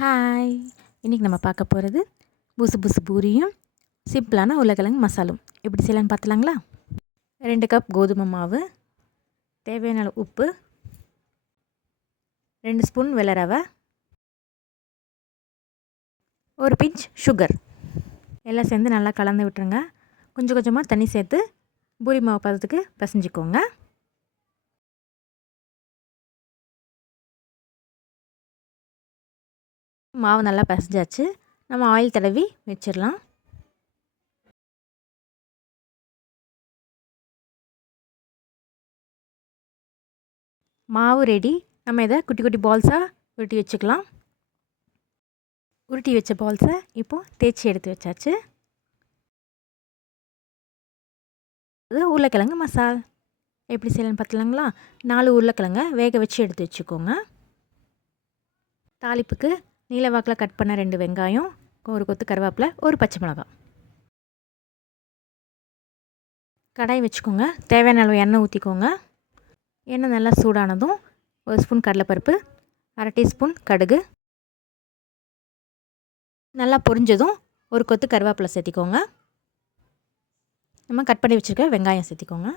Hi! இன்றைக்கி நம்ம பார்க்க போகிறது புசு புசு பூரியும் சிம்பிளான உருளைக்கிழங்கு மசாலும் எப்படி செய்யலான்னு பார்த்துலாங்களா? 2 கப் கோதுமை மாவு, தேவையான அளவு உப்பு, 2 ஸ்பூன் வெள்ளை ரவை, 1 பிஞ்ச் சுகர் எல்லாம் சேர்ந்து நல்லா கலந்து விட்டுருங்க. கொஞ்சம் கொஞ்சமாக தண்ணி சேர்த்து பூரி மாவு பதத்துக்கு பிசைஞ்சிக்கோங்க. மாவு நல்லா பிசைஞ்சாச்சு. நம்ம ஆயில் தடவி வச்சிடலாம். மாவு ரெடி. நம்ம இதை குட்டி குட்டி பால்ஸாக உருட்டி வச்சுக்கலாம். உருட்டி வச்ச பால்ஸை இப்போது தேய்ச்சி எடுத்து வச்சாச்சு. அது உருளைக்கிழங்கு மசால் எப்படி செய்யலான்னு பார்த்துலாங்களா? 4 உருளைக்கிழங்க வேக வச்சு எடுத்து வச்சுக்கோங்க. தாளிப்புக்கு நீல வாக்கில் கட் பண்ண 2 வெங்காயம், ஒரு கொத்து கருவேப்பிலை, ஒரு பச்சை மிளகாய். கடாய் வச்சுக்கோங்க. தேவையான அளவு எண்ணெய் ஊற்றிக்கோங்க. எண்ணெய் நல்லா சூடானதும் 1 ஸ்பூன் கடலைப்பருப்பு, 1/2 டீஸ்பூன் கடுகு, நல்லா பொரிஞ்சதும் ஒரு கொத்து கருவேப்பிலை சேர்த்திக்கோங்க. நம்ம கட் பண்ணி வச்சுருக்க வெங்காயம் சேர்த்திக்கோங்க.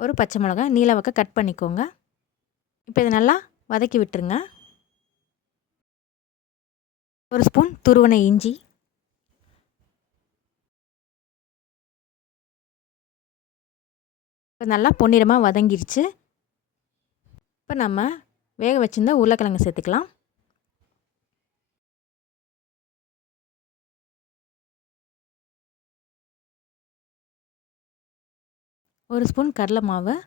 ஒரு பச்சை மிளகாய் நீல வாக்க கட் பண்ணிக்கோங்க. இப்போ இதை நல்லா வதக்கி விட்டுருங்க. 1 ஸ்பூன் துருவன இஞ்சி, இப்போ நல்லா பொன்னிறமாக வதங்கிருச்சு. இப்போ நம்ம வேக வச்சுருந்த உருளைக்கிழங்கு சேர்த்துக்கலாம். ஒரு ஸ்பூன் கடலை மாவை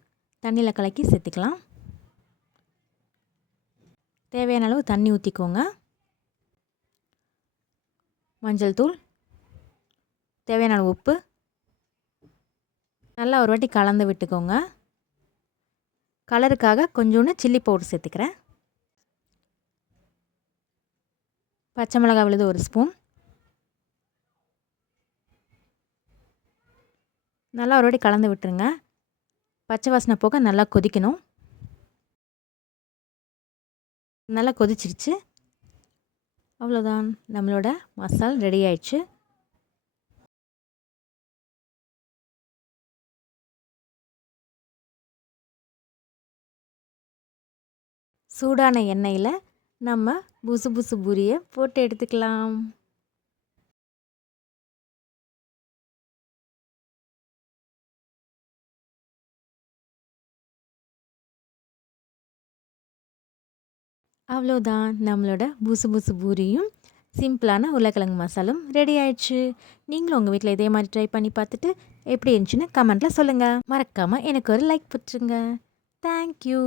தண்ணியில் கலக்கி சேர்த்துக்கலாம். தேவையான அளவு தண்ணி ஊற்றிக்கோங்க. மஞ்சள் தூள், தேவையான அளவு உப்பு, நல்லா ஒரு வாட்டி கலந்து விட்டுக்கோங்க. கலருக்காக கொஞ்சோண்டு சில்லி பவுடர் சேர்த்துக்கிறேன். பச்சை மிளகாய் விழுது 1 ஸ்பூன். நல்லா ஒரு வாட்டி கலந்து விட்டுருங்க. பச்சை வாசனை போக நல்லா கொதிக்கணும். நல்லா கொதிச்சிருச்சு. அவ்வளோதான், நம்மளோட மசால் ரெடி ஆயிடுச்சு. சூடான எண்ணெயில் நம்ம புசு புசு பூரியை போட்டு எடுத்துக்கலாம். அவ்வளோதான், நம்மளோட புசு புசு பூரியும் சிம்பிளான உருளைக்கிழங்கு மசாலும் ரெடி ஆயிடுச்சு. நீங்களும் உங்கள் வீட்டில் இதே மாதிரி ட்ரை பண்ணி பார்த்துட்டு எப்படி இருந்துச்சுன்னு கமெண்ட்டில் சொல்லுங்கள். மறக்காமல் எனக்கு ஒரு லைக் போட்டுருங்க. தேங்க்யூ.